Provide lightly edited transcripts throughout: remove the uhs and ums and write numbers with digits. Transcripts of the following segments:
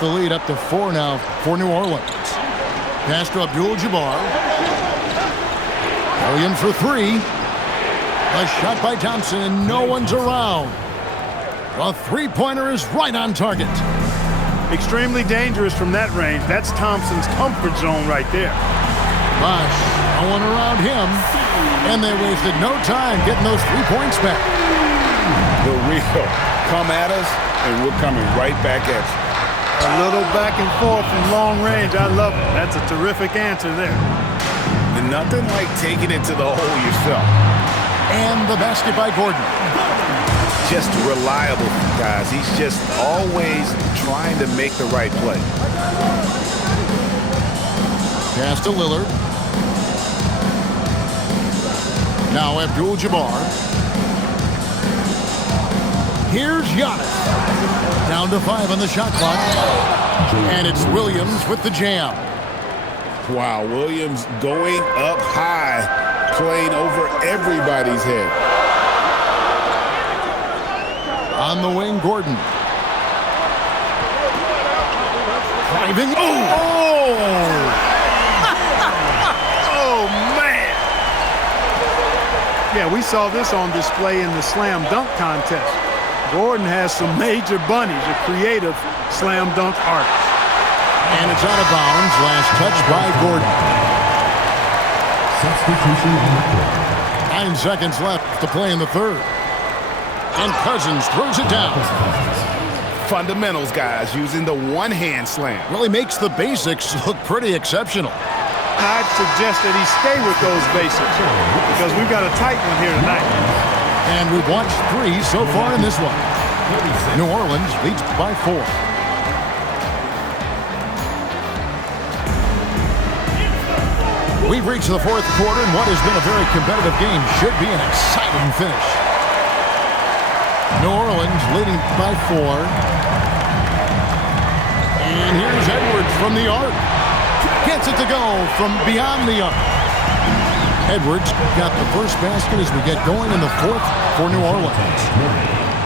the lead up to 4 now for New Orleans. Pass to Abdul-Jabbar. Williams for 3. A shot by Thompson, and no one's around. A three-pointer is right on target. Extremely dangerous from that range. That's Thompson's comfort zone right there. Bosh, no one around him, and they wasted no time getting those 3 points back. The real come at us, and we're coming right back at you. A little back and forth from long range. I love it. That's a terrific answer there. And nothing like taking it to the hole yourself. And the basket by Gordon. Just reliable, guys. He's just always trying to make the right play. Pass to Lillard. Now Abdul-Jabbar. Here's Giannis. Down to 5 on the shot clock. And it's Williams with the jam. Wow, Williams going up high, playing over everybody's head. On the wing, Gordon. Driving. Oh! Oh, man! Yeah, we saw this on display in the slam dunk contest. Gordon has some major bunnies, a creative slam dunk artist. And it's out of bounds. Last touch by Gordon. Substitution on the court. 9 seconds left to play in the third. And Cousins throws it down. Fundamentals, guys, using the one-hand slam. Really makes the basics look pretty exceptional. I'd suggest that he stay with those basics because we've got a tight one here tonight. And we've watched 3 so far in this one. New Orleans leads by 4. We've reached the fourth quarter, and what has been a very competitive game should be an exciting finish. New Orleans leading by 4. And here's Edwards from the arc. Gets it to go from beyond the arc. Edwards got the first basket as we get going in the fourth for New Orleans.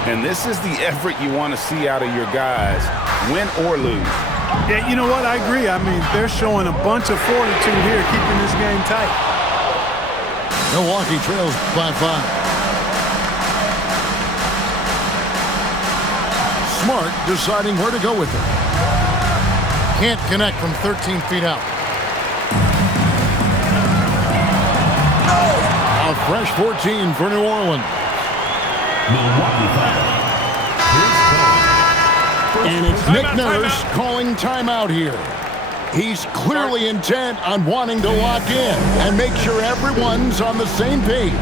And this is the effort you want to see out of your guys, win or lose. Yeah, you know what? I agree. I mean, they're showing a bunch of fortitude here, keeping this game tight. Milwaukee trails by 5. Smart deciding where to go with it. Can't connect from 13 feet out. A fresh 14 for New Orleans. Milwaukee foul. And it's Nick Nurse calling timeout here. He's clearly intent on wanting to lock in and make sure everyone's on the same page.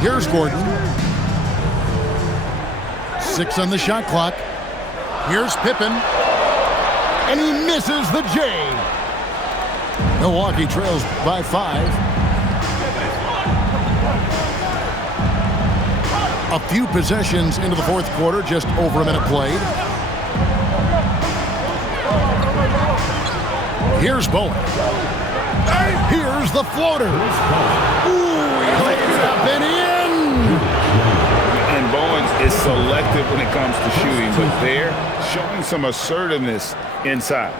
Here's Gordon. 6 on the shot clock. Here's Pippen. And he misses the J. Milwaukee trails by 5. A few possessions into the fourth quarter, just over a minute played. Here's Bowen. Here's the floater. Ooh, he lays it up and in. And Bowens is selective when it comes to shooting, but they're showing some assertiveness inside.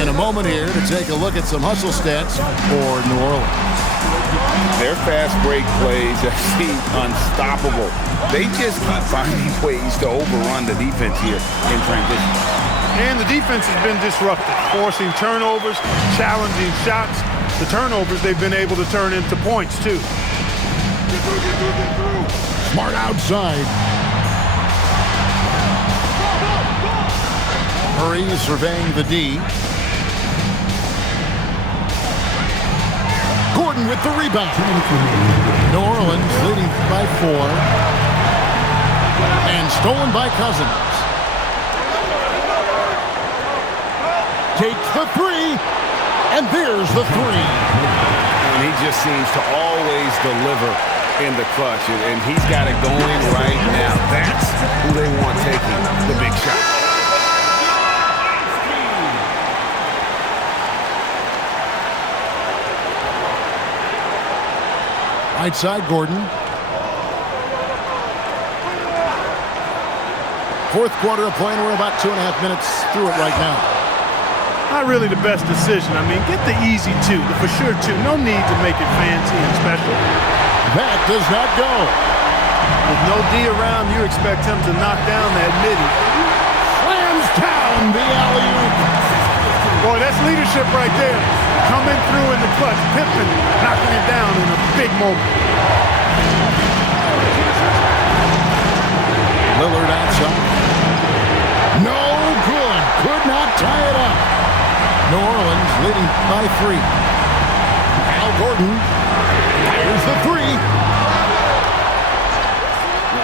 In a moment here to take a look at some hustle stats for New Orleans. Their fast break plays seem unstoppable. They just keep finding ways to overrun the defense here in transition. And the defense has been disrupted, forcing turnovers, challenging shots. The turnovers they've been able to turn into points, too. Smart outside. Murray surveying the D. Gordon with the rebound. New Orleans leading by 4. And stolen by Cousins. Takes the 3. And there's the 3. And he just seems to always deliver in the clutch. And he's got it going right now. That's who they want taking the big shot. Right side, Gordon. Fourth quarter of play, and we're about 2.5 minutes through it right now. Not really the best decision. I mean, get the easy two, the for sure two. No need to make it fancy and special. That does not go. With no D around, you expect him to knock down that midi. Slams down the alley-oop. Boy, that's leadership right there. Coming through in the clutch. Pippen knocking it down in a big moment. Lillard outside. No good. Could not tie it up. New Orleans leading by 3. Al Gordon fires the 3.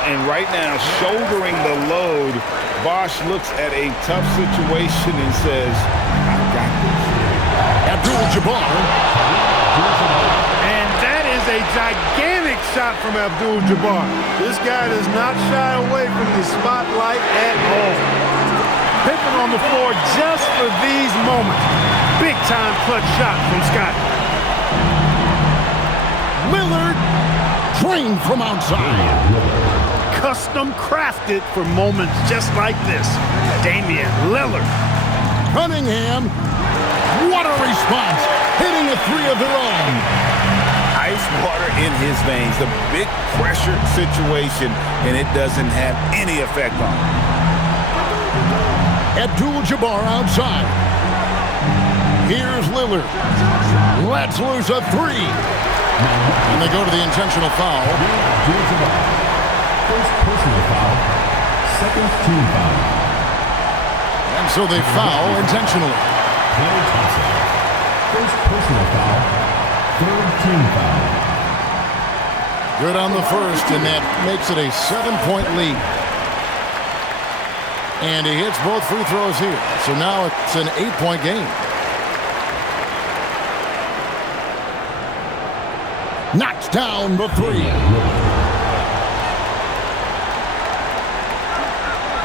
And right now, shouldering the load, Bosh looks at a tough situation and says, I got this. Abdul-Jabbar. And that is a gigantic shot from Abdul-Jabbar. This guy does not shy away from the spotlight at all. Pippen on the floor just for these moments. Big-time clutch shot from Scott. Lillard trained from outside. Custom crafted for moments just like this. Damian Lillard. Cunningham. What a response. Hitting a 3 of their own. Ice water in his veins. A big pressure situation, and it doesn't have any effect on him. Abdul-Jabbar outside. Here's Lillard. Lets loose a 3. And they go to the intentional foul. First personal foul. Second team foul. And so they foul intentionally. Clay Thompson. First personal foul. Third team foul. Good on the first, and that makes it a 7-point lead. And he hits both free throws here. So now it's an 8-point game. Knocks down the 3.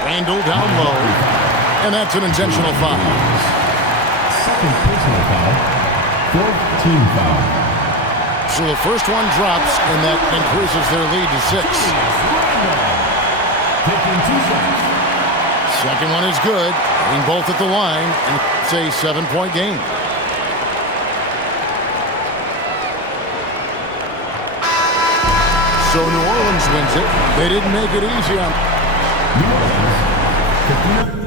Randall down low. And that's an intentional foul. Second personal foul. Fourth team foul. So the first one drops, and that increases their lead to 6. Taking 2 shots. Second one is good. Hitting both at the line, and it's a 7-point game. So New Orleans wins it. They didn't make it easy on New Orleans. 59.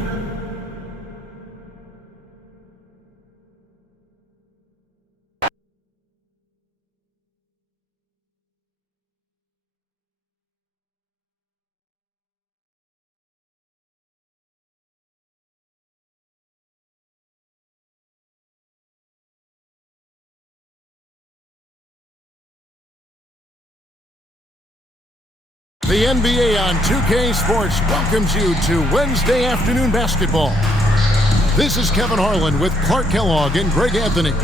The NBA on 2K Sports welcomes you to Wednesday afternoon basketball. This is Kevin Harlan with Clark Kellogg and Greg Anthony.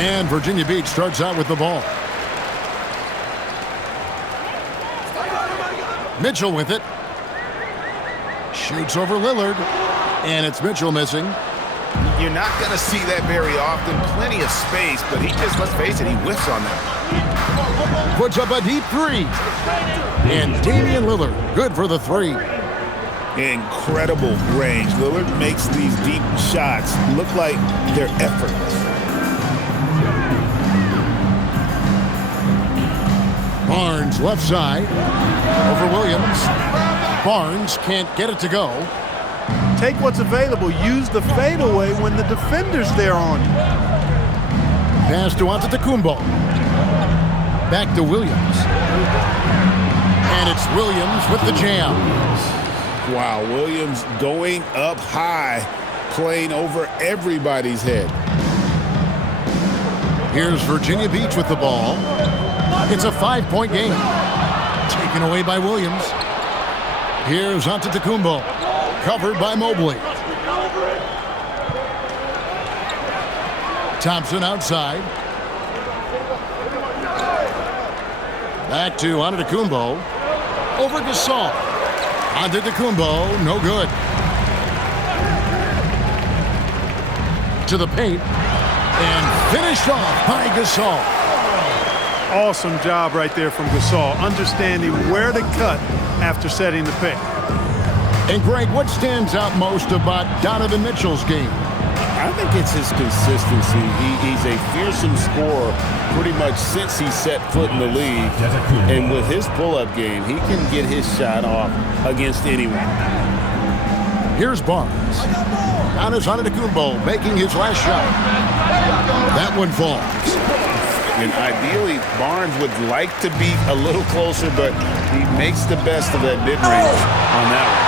And Virginia Beach starts out with the ball. Mitchell with it. Shoots over Lillard. And it's Mitchell missing. You're not going to see that very often. Plenty of space, but he just, let's face it, he whiffs on that. Puts up a deep 3. And Damian Lillard, good for the 3. Incredible range. Lillard makes these deep shots look like they're effortless. Barnes left side over Williams. Barnes can't get it to go. Take what's available. Use the fadeaway when the defender's there on you. Pass to Antetokounmpo. Back to Williams. And it's Williams with the jam. Wow, Williams going up high, playing over everybody's head. Here's Virginia Beach with the ball. It's a 5-point game. Taken away by Williams. Here's Antetokounmpo. Covered by Mobley. Thompson outside. Back to Antetokounmpo. Over Gasol. Antetokounmpo, no good. To the paint. And finished off by Gasol. Awesome job right there from Gasol, understanding where to cut after setting the pick. And Greg, what stands out most about Donovan Mitchell's game? I think it's his consistency. He's a fearsome scorer pretty much since he set foot in the league. And with his pull-up game, he can get his shot off against anyone. Here's Barnes. Giannis Antetokounmpo making his last shot. That one falls. And ideally, Barnes would like to be a little closer, but he makes the best of that mid-range on that one.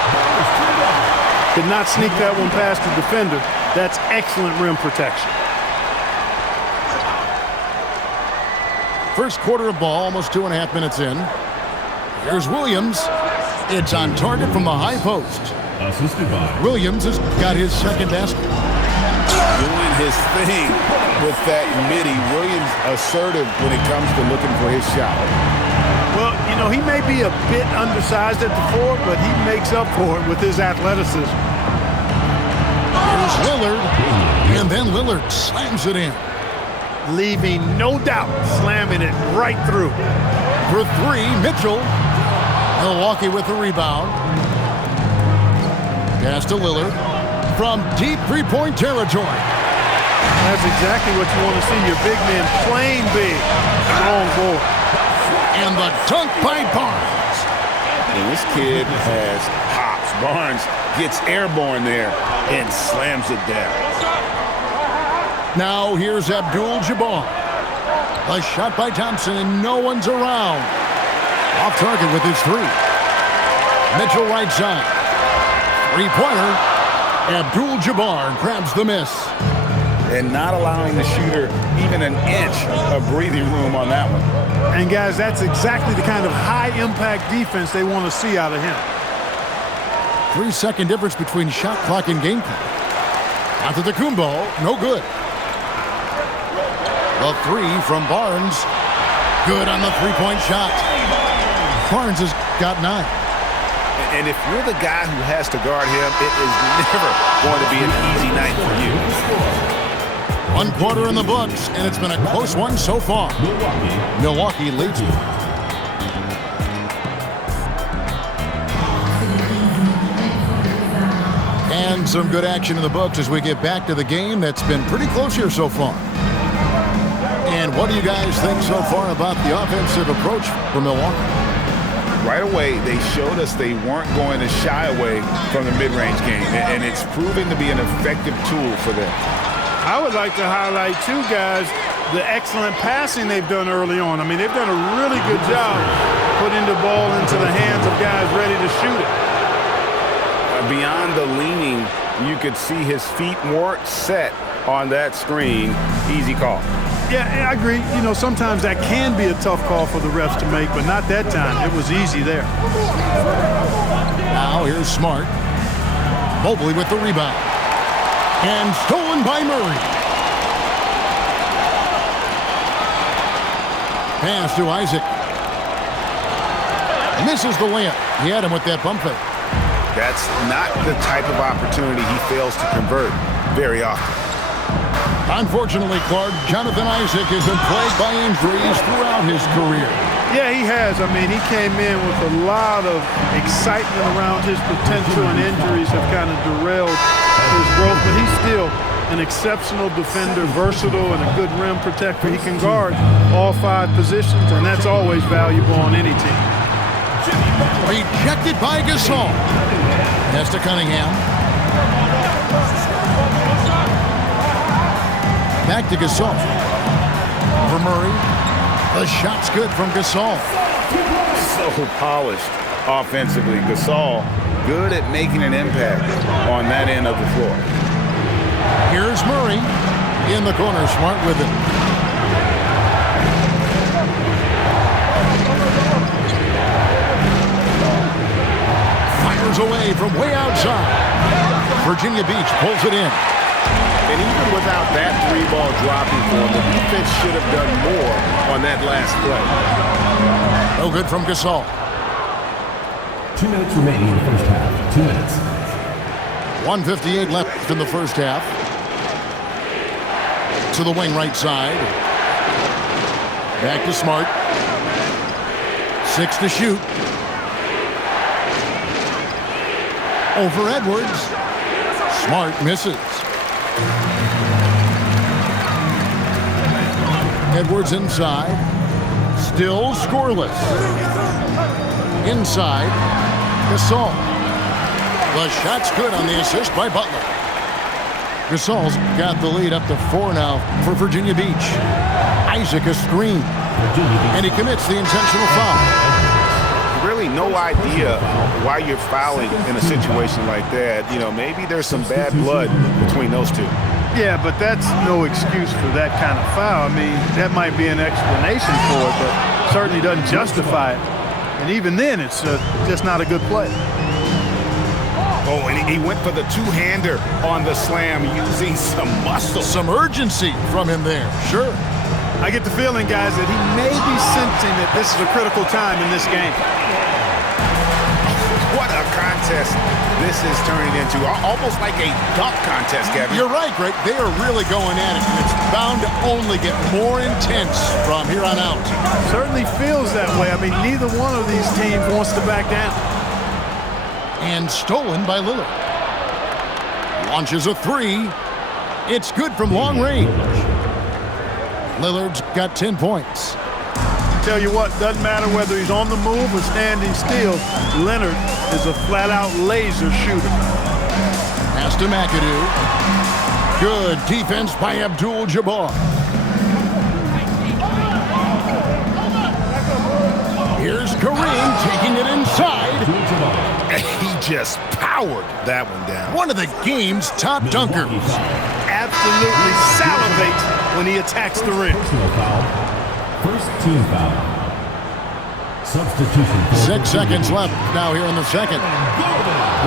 Did not sneak that one past the defender. That's excellent rim protection. First quarter of ball, almost 2.5 minutes in. Here's Williams. It's on target from the high post. Assisted by Williams has got his second basket. Doing his thing with that midi. Williams assertive when it comes to looking for his shot. Well, you know, he may be a bit undersized at the four, but he makes up for it with his athleticism. Here's Lillard. And then Lillard slams it in. Leaving no doubt, slamming it right through. For three, Mitchell. Milwaukee with the rebound. Pass to Lillard. From deep three-point territory. That's exactly what you want to see, your big man playing big. Strong board. And the dunk by Barnes. And this kid has hops. Barnes gets airborne there and slams it down. Now here's Abdul-Jabbar. A shot by Thompson and no one's around. Off target with his three. Mitchell right side. Three-pointer. Abdul-Jabbar grabs the miss. And not allowing the shooter even an inch of breathing room on that one. And guys, that's exactly the kind of high-impact defense they want to see out of him. 3-second difference between shot clock and game clock. Antetokounmpo, no good. The three from Barnes. Good on the three-point shot. Barnes has got 9. And if you're the guy who has to guard him, it is never going to be an easy night for you. 1 quarter in the books, and it's been a close one so far. Milwaukee leads it. And some good action in the books as we get back to the game that's been pretty close here so far. And what do you guys think so far about the offensive approach for Milwaukee? Right away, they showed us they weren't going to shy away from the mid-range game, and it's proving to be an effective tool for them. I would like to highlight, too, guys, the excellent passing they've done early on. I mean, they've done a really good job putting the ball into the hands of guys ready to shoot it. Beyond the leaning, you could see his feet weren't set on that screen. Easy call. Yeah, I agree. You know, sometimes that can be a tough call for the refs to make, but not that time. It was easy there. Now here's Smart. Mobley with the rebound. And stolen by Murray. Pass to Isaac. Misses the layup. He had him with that bump fake. That's not the type of opportunity he fails to convert very often. Unfortunately, Clark, Jonathan Isaac has been plagued by injuries throughout his career. Yeah, he has. I mean, he came in with a lot of excitement around his potential, and injuries have kind of derailed his growth, but he's still an exceptional defender, versatile, and a good rim protector. He can guard all 5 positions, and that's always valuable on any team. Rejected by Gasol. Pass to Cunningham. Back to Gasol. For Murray. The shot's good from Gasol. So polished offensively. Gasol, good at making an impact on that end of the floor. Here's Murray in the corner. Smart with it. Fires away from way outside. Virginia Beach pulls it in. And even without that three-ball dropping for him, the defense should have done more on that last play. No good from Gasol. 2 minutes remaining in the first half. 2 minutes. 1:58 left in the first half. To the wing right side. Back to Smart. 6 to shoot. Over Edwards. Smart misses. Edwards inside. Still scoreless. Inside. Gasol. The shot's good on the assist by Butler. Gasol's got the lead up to 4 now for Virginia Beach. Isaac a screen. And he commits the intentional foul. Really no idea why you're fouling in a situation like that. You know, maybe there's some bad blood between those two. Yeah, but that's no excuse for that kind of foul. I mean, that might be an explanation for it, but certainly doesn't justify it. And even then, it's just not a good play. Oh, and he went for the two-hander on the slam using some muscle. Some urgency from him there, sure. I get the feeling, guys, that he may be sensing that this is a critical time in this game. What a contest this is turning into. Almost like a dunk contest, Kevin. You're right, Greg. They are really going at it, and it's bound to only get more intense from here on out. Certainly feels that way. I mean, neither one of these teams wants to back down. And stolen by Lillard. Launches a three. It's good from long range. Lillard's got 10 points. Tell you what, doesn't matter whether he's on the move or standing still, Leonard is a flat-out laser shooter. Pass to McAdoo. Good defense by Abdul-Jabbar. Here's Kareem taking it inside. He just powered that one down. One of the game's top dunkers. Absolutely salivates when he attacks the rim. Personal foul. First team foul. Substitution. 6 seconds left now here in the second.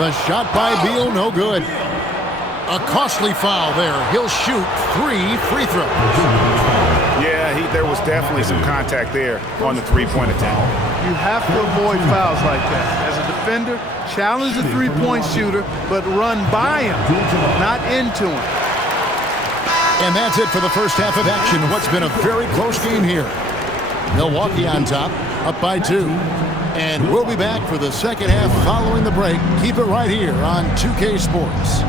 The shot by Beal, no good. A costly foul there. He'll shoot 3 free throws. Yeah, there was definitely some contact there on the three-point attempt. You have to avoid fouls like that. As a defender, challenge the three-point shooter, but run by him, not into him. And that's it for the first half of action. What's been a very close game here. Milwaukee on top, up by 2. And we'll be back for the second half following the break. Keep it right here on 2K Sports.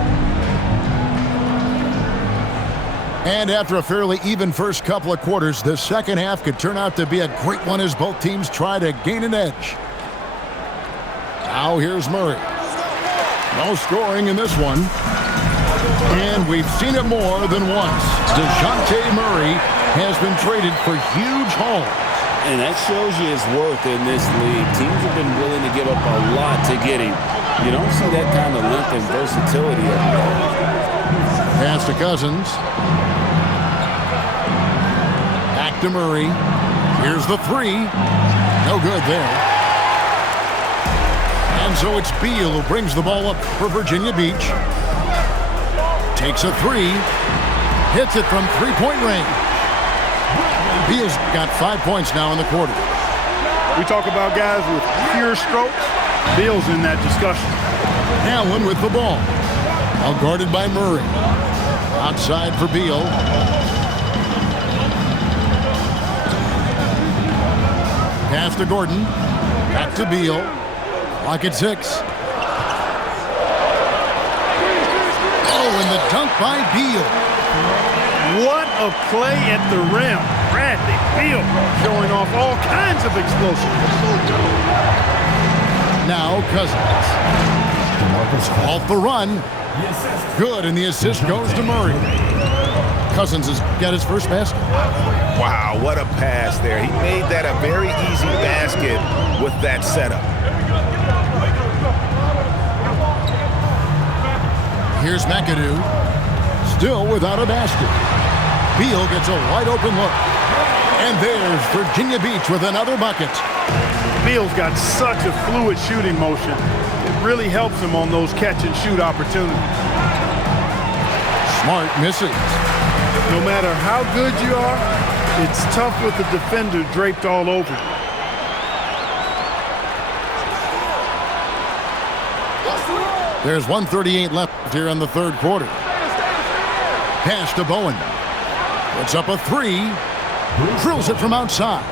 And after a fairly even first couple of quarters, the second half could turn out to be a great one as both teams try to gain an edge. Now here's Murray. No scoring in this one. And we've seen it more than once. DeJounte Murray has been traded for huge hauls. And that shows you his worth in this league. Teams have been willing to give up a lot to get him. You don't see that kind of length and versatility every day. Pass to Cousins. Back to Murray. Here's the three. No good there. And so it's Beal who brings the ball up for Virginia Beach. Takes a three. Hits it from three-point range. Beal's got 5 points now in the quarter. We talk about guys with pure strokes. Beal's in that discussion. Allen with the ball. Well guarded by Murray. Outside for Beal. Pass to Gordon. Back to Beal. Clock at 6. Oh, and the dunk by Beal. What a play at the rim. Bradley Beal showing off all kinds of explosiveness. Now Cousins. Off the run. Good, and the assist goes to Murray. Cousins has got his first basket. Wow, what a pass there. He made that a very easy basket with that setup. Here's McAdoo. Still without a basket. Beal gets a wide open look. And there's Virginia Beach with another bucket. Beal's got such a fluid shooting motion. It really helps him on those catch-and-shoot opportunities. Smart misses. No matter how good you are, it's tough with the defender draped all over you. There's 1:38 left here in the third quarter. Pass to Bowen. Puts up a three. Drills it from outside.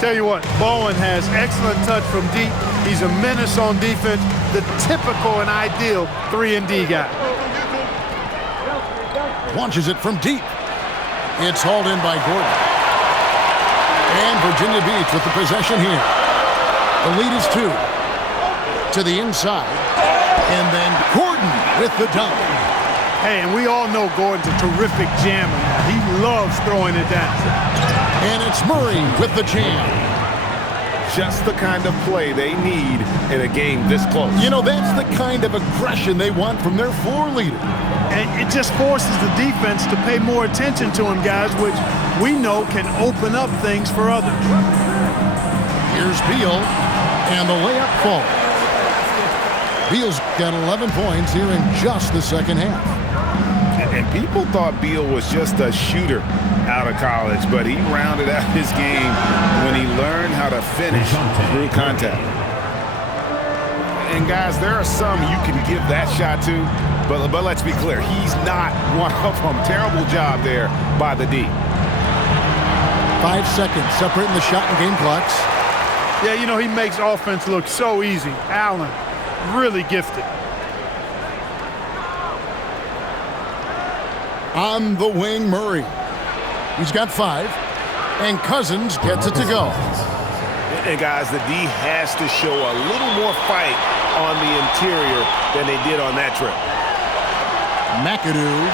Tell you what, Bowen has excellent touch from deep. He's a menace on defense. The typical and ideal 3-and-D guy. Launches it from deep. It's hauled in by Gordon. And Virginia Beach with the possession here. The lead is 2. To the inside. And then Gordon with the dunk. Hey, and we all know Gordon's a terrific jammer. He loves throwing it down. And it's Murray with the jam. Just the kind of play they need in a game this close. You know, that's the kind of aggression they want from their floor leader. And it just forces the defense to pay more attention to him, guys, which we know can open up things for others. Here's Beal, and the layup falls. Beal's got 11 points here in just the second half. And people thought Beal was just a shooter out of college, but he rounded out his game when he learned how to finish through contact. And guys, there are some you can give that shot to, but let's be clear, he's not one of them. Terrible job there by the D. 5 seconds separating the shot and game clocks. Yeah, you know, he makes offense look so easy. Allen, really gifted. On the wing, Murray. He's got 5, and Cousins gets it to go. And guys, the D has to show a little more fight on the interior than they did on that trip. McAdoo.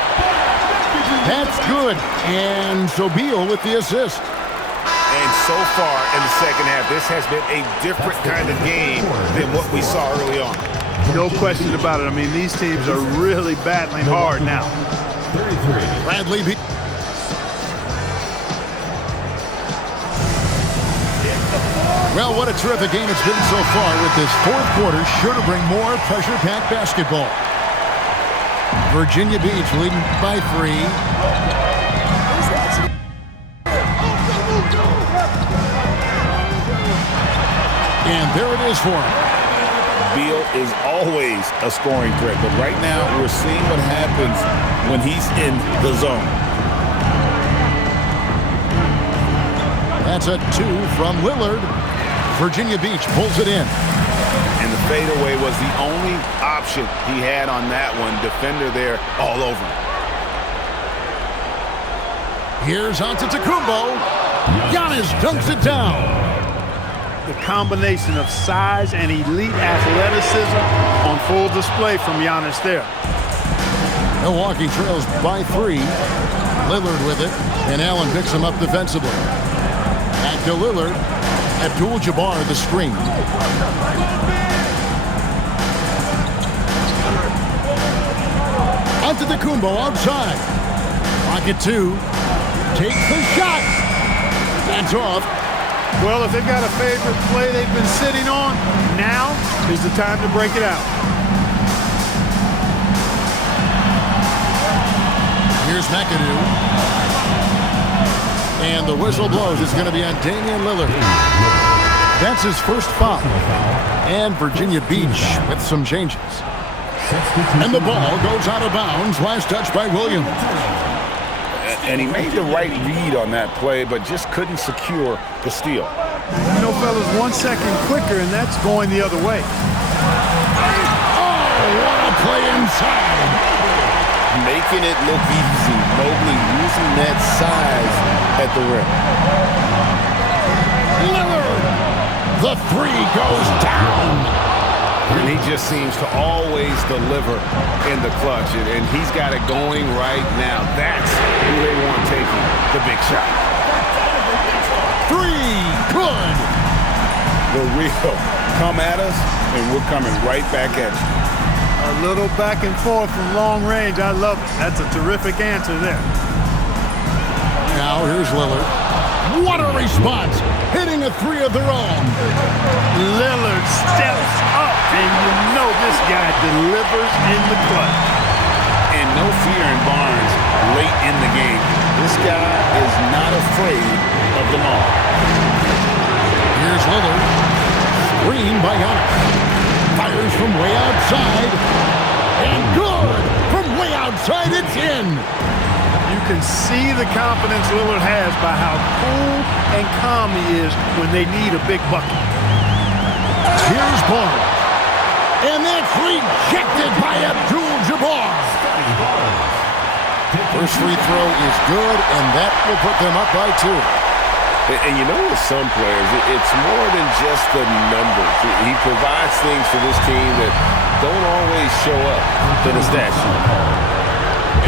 That's good. And so Beal with the assist. And so far in the second half, this has been a different kind of game than what we saw early on. No question about it. I mean, these teams are really battling hard now. 33. Bradley Beal. Well, what a terrific game it's been so far, with this fourth quarter sure to bring more pressure-packed basketball. Virginia Beach leading by 3. And there it is for him. Beal is always a scoring threat, but right now we're seeing what happens when he's in the zone. That's a 2 from Lillard. Virginia Beach pulls it in. And the fadeaway was the only option he had on that one. Defender there all over him. Here's Antetokounmpo. Giannis dunks it down. The combination of size and elite athleticism on full display from Giannis there. Milwaukee trails by 3. Lillard with it, and Allen picks him up defensively. Back to Lillard. Abdul-Jabbar the screen. Antetokounmpo outside. Pocket 2. Takes the shot. That's off. Well, if they've got a favorite play they've been sitting on, now is the time to break it out. Here's McAdoo. And the whistle blows. It's going to be on Damian Lillard. That's his first foul. And Virginia Beach with some changes. And the ball goes out of bounds. Last touch by Williams. And he made the right read on that play, but just couldn't secure the steal. You know, fellas, 1 second quicker, and that's going the other way. Oh, what a play inside. Making it look easy. Mobley using that size at the rim. Lillard. The 3 goes down. And he just seems to always deliver in the clutch. And he's got it going right now. That's who they want taking the big shot. 3. Good. The real come at us, and we're coming right back at you. A little back and forth from long range. I love it. That's a terrific answer there. Now here's Lillard. What a response. hitting a three of their own. Lillard steps up, and you know this guy delivers in the clutch. And no fear in Barnes late in the game. This guy is not afraid of the ball. Here's Lillard. Screen by Giannis. Fires from way outside. And good! From way outside, it's in! You can see the confidence Lillard has by how cool and calm he is when they need a big bucket. Here's Barnes. And that's rejected by Abdul-Jabbar. First free throw is good, and that will put them up by 2. And you know, with some players, it's more than just the numbers. He provides things for this team that don't always show up in the stat sheet.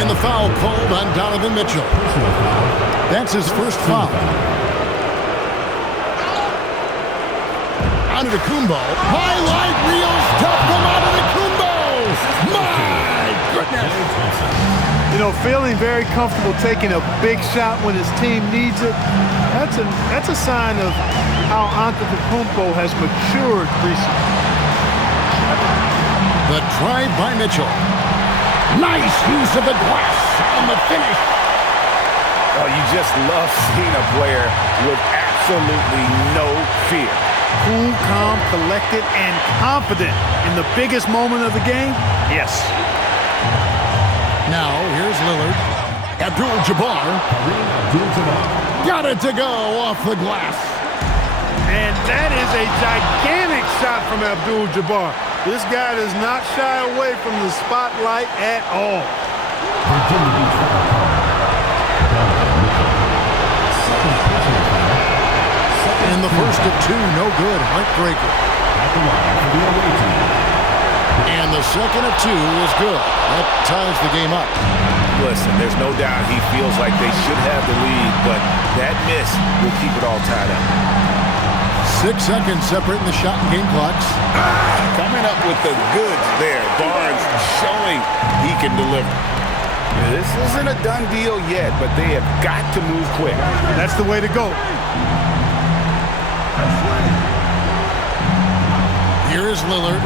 And the foul called on Donovan Mitchell. That's his first foul. Antetokounmpo. Highlight reel stuff from Antetokounmpo. My goodness. You know, feeling very comfortable taking a big shot when his team needs it. That's a sign of how Antetokounmpo has matured recently. The drive by Mitchell. Nice use of the glass on the finish. Oh, you just love seeing a player with absolutely no fear. Cool, calm, collected, and confident in the biggest moment of the game? Yes. Now, here's Lillard. Abdul-Jabbar. Got it to go off the glass. And that is a gigantic shot from Abdul-Jabbar. This guy does not shy away from the spotlight at all. And the first of 2, no good. Heartbreaker. And the second of 2 is good. That ties the game up. Listen, there's no doubt he feels like they should have the lead, but that miss will keep it all tied up. 6 seconds separating the shot and game clocks. Coming up with the goods there. Barnes showing he can deliver. This isn't a done deal yet, but they have got to move quick. That's the way to go. Here is Lillard.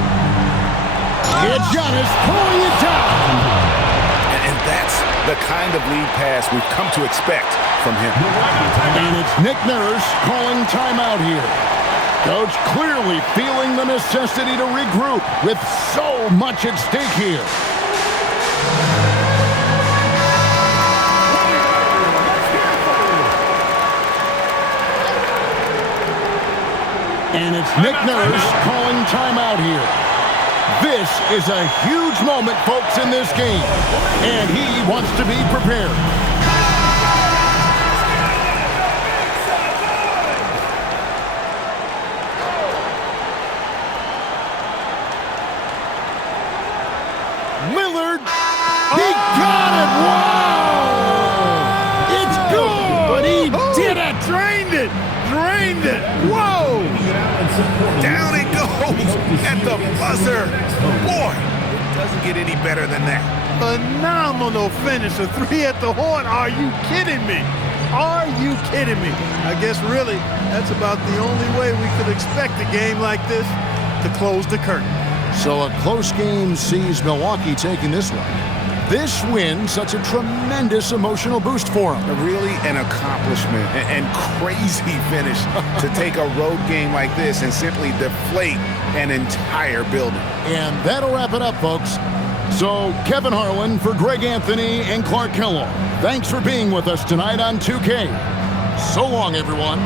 It's Giannis pulling it down. And that's the kind of lead pass we've come to expect from him. And it's Nick Nurse calling timeout here. Coach clearly feeling the necessity to regroup with so much at stake here. And it's Nick Nurse calling timeout here. This is a huge moment, folks, in this game. And he wants to be prepared. Lillard, he got it! Wow! It's good! He did it! Drained it! Drained it! Whoa! Down it goes at the buzzer. Boy, it doesn't get any better than that. Phenomenal finish. A 3 at the horn. Are you kidding me? Are you kidding me? I guess really that's about the only way we could expect a game like this to close the curtain. So a close game sees Milwaukee taking this one. This win, such a tremendous emotional boost for them. Really an accomplishment and crazy finish to take a road game like this and simply deflate an entire building. And that'll wrap it up, folks. So Kevin Harlan for Greg Anthony and Clark Kellogg. Thanks for being with us tonight on 2K. So long, everyone.